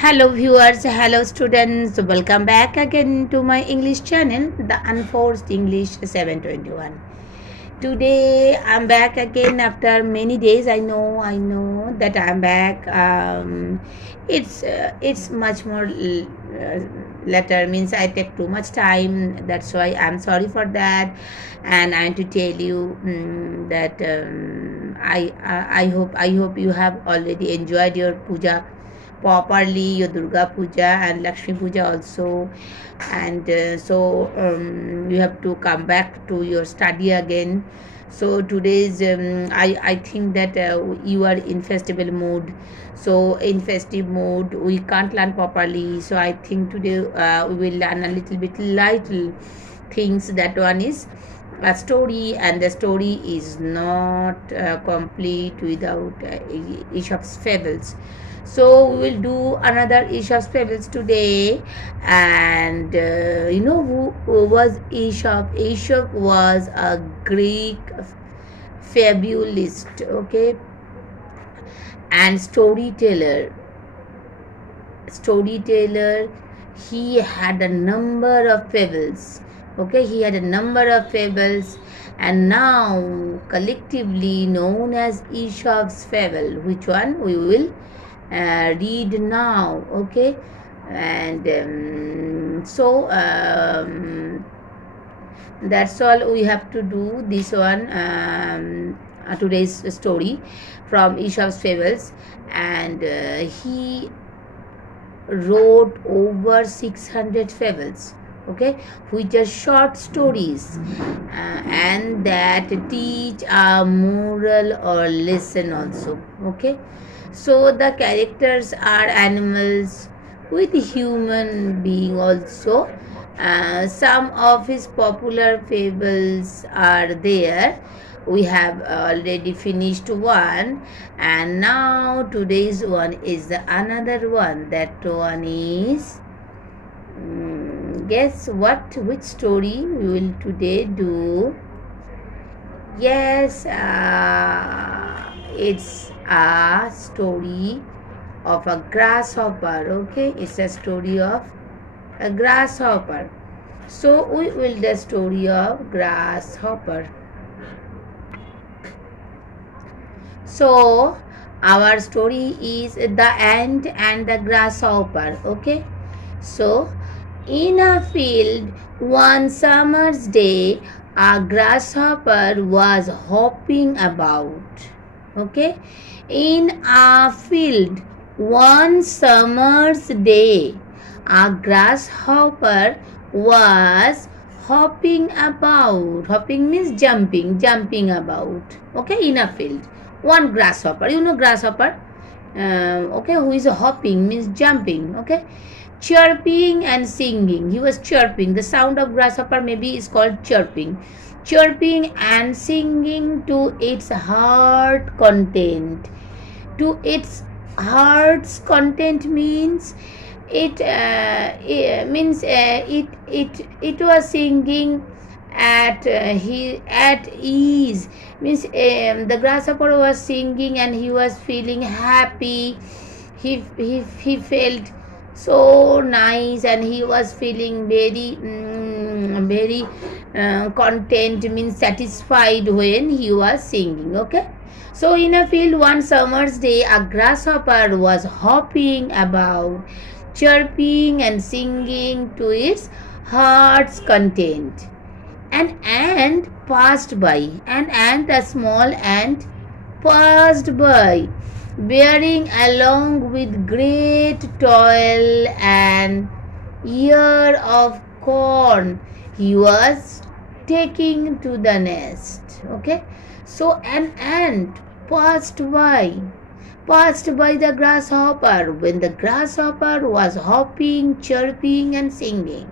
Hello viewers, hello students, welcome back again to my English channel, The Unforced English 721. Today I'm back again after many days. I know that I'm back. It's much more later, means I take too much time. That's why I'm sorry for that, and I want to tell you that I hope you have already enjoyed your puja properly, your Durga Puja and Lakshmi Puja also, and you have to come back to your study again. So today's I think that you are in festival mood. So in festive mood we can't learn properly. So I think today we will learn a little bit light things. That one is a story, and the story is not complete without Aesop's fables. So we will do another Aesop's fables today. And you know who was Aesop? Aesop was a Greek fabulist, okay, and storyteller. He had a number of fables, okay, he had a number of fables, and now collectively known as Aesop's fable. Which one we will read now, okay. And that's all we have to do. This one, today's story from Aesop's fables. And he wrote over 600 fables, okay, which are short stories and that teach a moral or lesson also, okay. So the characters are animals with human being also. Some of his popular fables are there. We have already finished one, and now today's one is the another one. That one is guess what, which story we will today do? Yes, it's a story of a grasshopper, okay. It's a story of a grasshopper. So we will the story of grasshopper. So our story is the ant and the grasshopper, okay. So in a field one summer's day, a grasshopper was hopping about, okay. In a field one summer's day, a grasshopper was hopping about. Hopping means jumping about, okay, in a field. One grasshopper, you know grasshopper, okay, who is hopping means jumping, okay. Chirping and singing, he was chirping. The sound of grasshopper maybe is called chirping. Chirping and singing to its heart content. To its heart's content means it was singing at ease, means the grasshopper was singing and he was feeling happy. He felt so nice, and he was feeling very content, means satisfied when he was singing, okay. So in a field one summer's day, a grasshopper was hopping about, chirping and singing to its heart's content. An ant passed by. An ant, a small ant, passed by, bearing along with great toil an ear of corn he was taking to the nest, okay. So an ant passed by the grasshopper when the grasshopper was hopping, chirping and singing.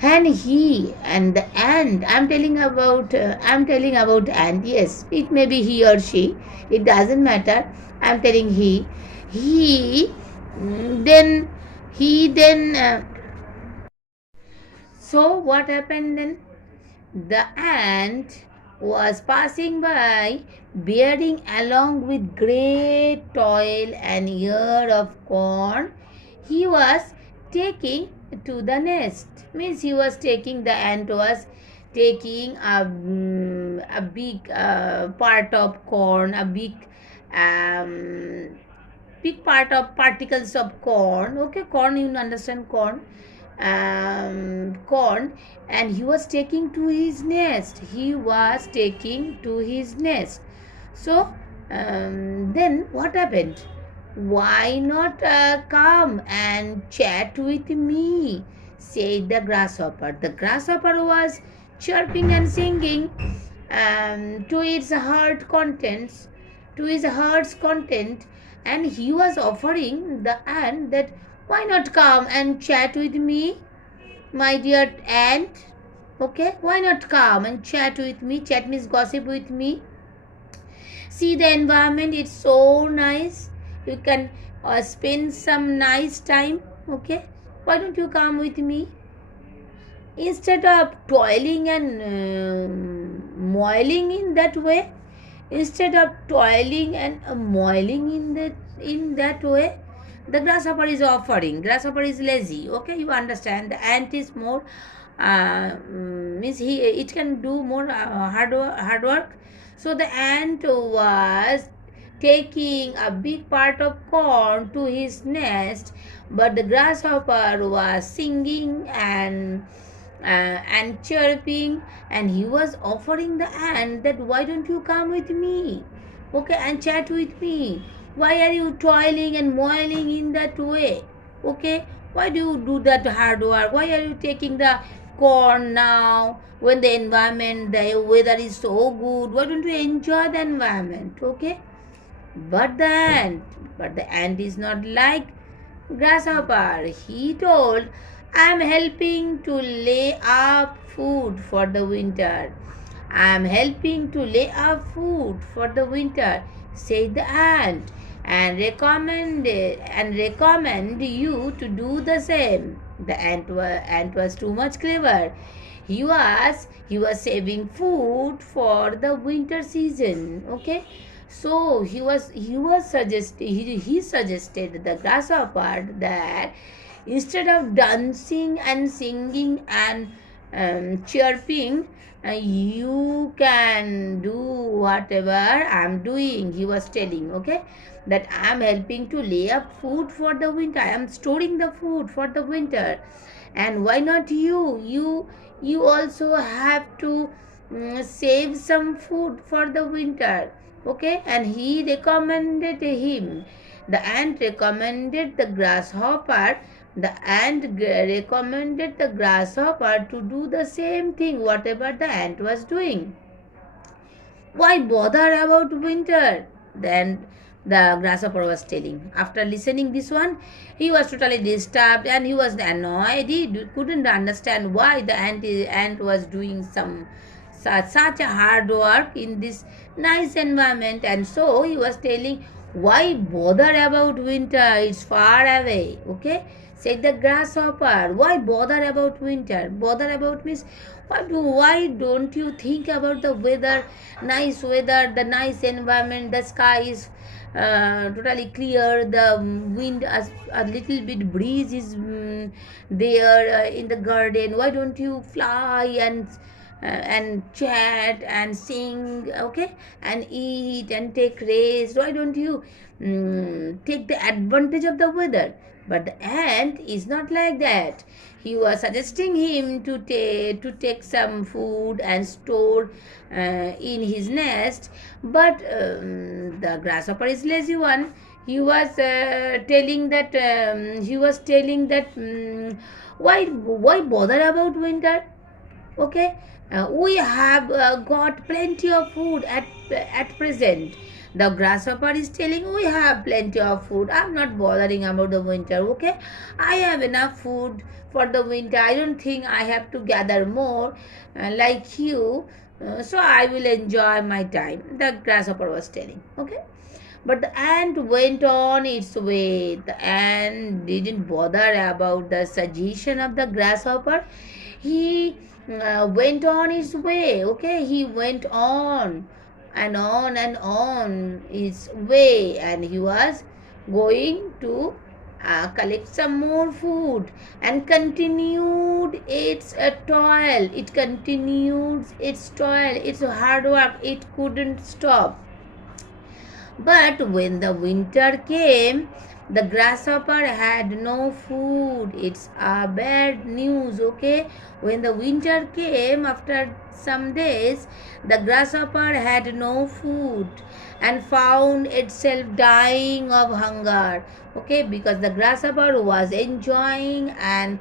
And the ant, I'm telling about ant. Yes, it may be he or she, it doesn't matter. I'm telling he then so what happened then? The ant was passing by, bearing along with great toil an ear of corn he was taking to the nest. Means he was taking, the ant was taking a big part of corn, a big part of particles of corn. Okay, corn, you understand corn. Corn, and he was taking to his nest. He was taking to his nest. So then what happened? Why not come and chat with me? Said the grasshopper. The grasshopper was chirping and singing to its heart contents, to his heart's content, and he was offering the ant that, why not come and chat with me, my dear ant? Okay, why not come and chat with me? Chat means gossip with me. See the environment, it's so nice. You can spend some nice time. Okay, why don't you come with me? Instead of toiling and moiling in that way, instead of toiling and moiling in that way, the grasshopper is offering. Grasshopper is lazy. Okay, you understand. The ant is more means it can do more hard work. So the ant was taking a big part of corn to his nest, but the grasshopper was singing and chirping, and he was offering the ant that, why don't you come with me, okay, and chat with me? Why are you toiling and moiling in that way? Okay, why do you do that hard work? Why are you taking the corn now when the environment, the weather is so good? Why don't you enjoy the environment? Okay, but the ant is not like grasshopper. He told, I'm helping to lay up food for the winter. I'm helping to lay up food for the winter, said the ant, and recommend you to do the same. The ant was too much clever. He was saving food for the winter season. Okay, so he suggested the grasshopper that instead of dancing and singing and chirping, you can do whatever I'm doing. He was telling, okay, that I'm helping to lay up food for the winter. I am storing the food for the winter, and why not you also have to save some food for the winter. Okay, and he recommended him. The ant recommended the grasshopper. The ant recommended the grasshopper to do the same thing, whatever the ant was doing. Why bother about winter? Then the grasshopper was telling. After listening this one, he was totally disturbed and he was annoyed. He couldn't understand why the ant was doing such a hard work in this nice environment, and so he was telling, why bother about winter? It's far away. Okay, said the grasshopper. Why bother about winter? Bother about means, why don't you think about the weather, nice weather, the nice environment, the sky is totally clear, the wind, a little bit breeze is there in the garden. Why don't you fly and chat and sing, okay, and eat and take rest? Why don't you take the advantage of the weather? But the ant is not like that. He was suggesting him to take some food and store in his nest, but the grasshopper is lazy one. He was telling that why bother about winter? Okay, we have got plenty of food at present. The grasshopper is telling, we have plenty of food. I'm not bothering about the winter. Okay, I have enough food for the winter. I don't think I have to gather more like you. So I will enjoy my time, the grasshopper was telling. Okay, but the ant went on its way. The ant didn't bother about the suggestion of the grasshopper. He went on his way. Okay, he went on and on and on his way, and he was going to collect some more food and continued its toil. It continued its toil, its hard work. It couldn't stop. But when the winter came, the grasshopper had no food. It's a bad news, okay? When the winter came after some days, the grasshopper had no food and found itself dying of hunger, okay? Because the grasshopper was enjoying and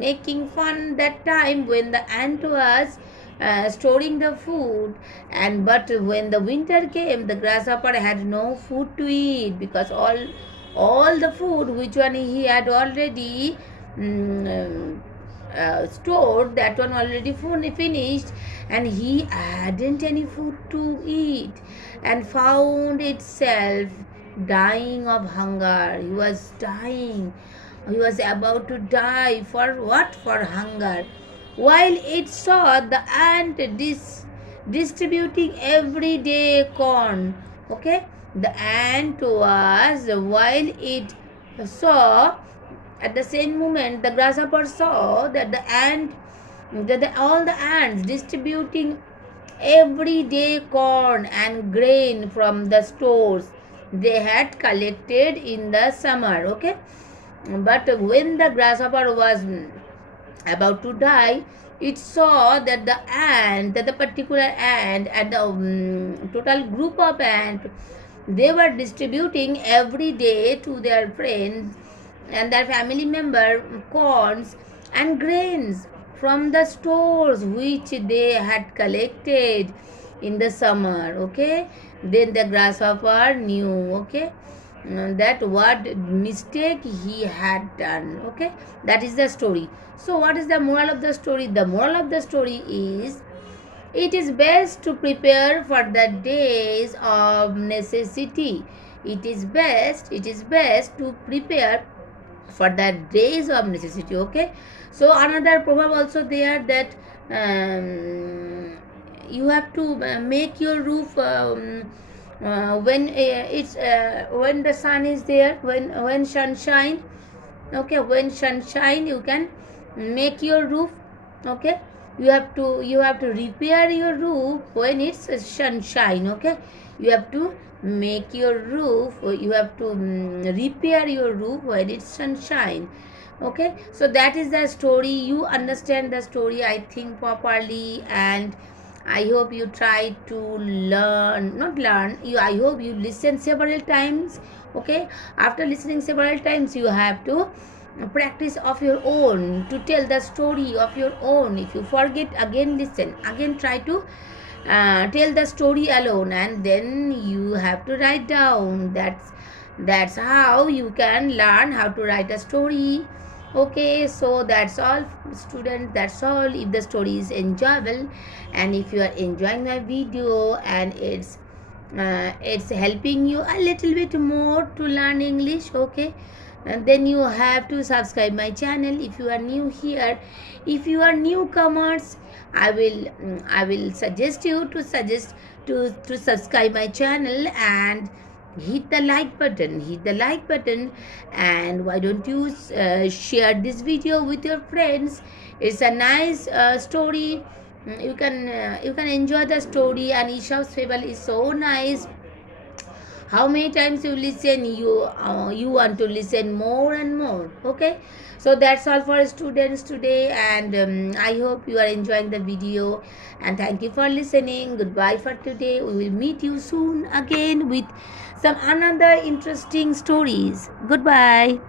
making fun that time when the ant was storing the food. And but when the winter came, the grasshopper had no food to eat, because all the food which one he had already stored, that one already finished, and he hadn't any food to eat, and found itself dying of hunger. He was dying. He was about to die. For what? For hunger. While it saw the ant distributing everyday corn. Okay, the ant was, while it saw, at the same moment the grasshopper saw that all the ants distributing everyday corn and grain from the stores they had collected in the summer. Okay, but when the grasshopper was about to die, it saw that the particular ant and the total group of ants, they were distributing every day to their friends and their family member corns and grains from the stores which they had collected in the summer. Okay, then the grasshopper knew, okay, that what mistake he had done. Okay, that is the story. So what is the moral of the story? The moral of the story is, it is best to prepare for the days of necessity. It is best to prepare for the days of necessity. Okay, so another proverb also there, that you have to make your roof when the sun is there, when sunshine. Okay, when sunshine, you can make your roof. Okay, you have to repair your roof when it's sunshine. Okay, you have to make your roof, you have to repair your roof when it's sunshine. Okay, so that is the story. You understand the story, I think, properly, and I hope you try to I hope you listen several times. Okay, after listening several times, you have to practice of your own to tell the story of your own. If you forget, again listen, again try to tell the story alone, and then you have to write down. That's how you can learn how to write a story. Okay, so that's all, students. That's all. If the story is enjoyable, and if you are enjoying my video, and it's helping you a little bit more to learn English, okay, and then you have to subscribe my channel. If you are new here, if you are newcomers, I will suggest you to subscribe my channel and hit the like button, and why don't you share this video with your friends. It's a nice story. You can enjoy the story, and Aesop's fable is so nice. How many times you listen, you want to listen more and more. Okay, so that's all for students today, and I hope you are enjoying the video, and thank you for listening. Goodbye for today. We will meet you soon again with some another interesting stories. Goodbye.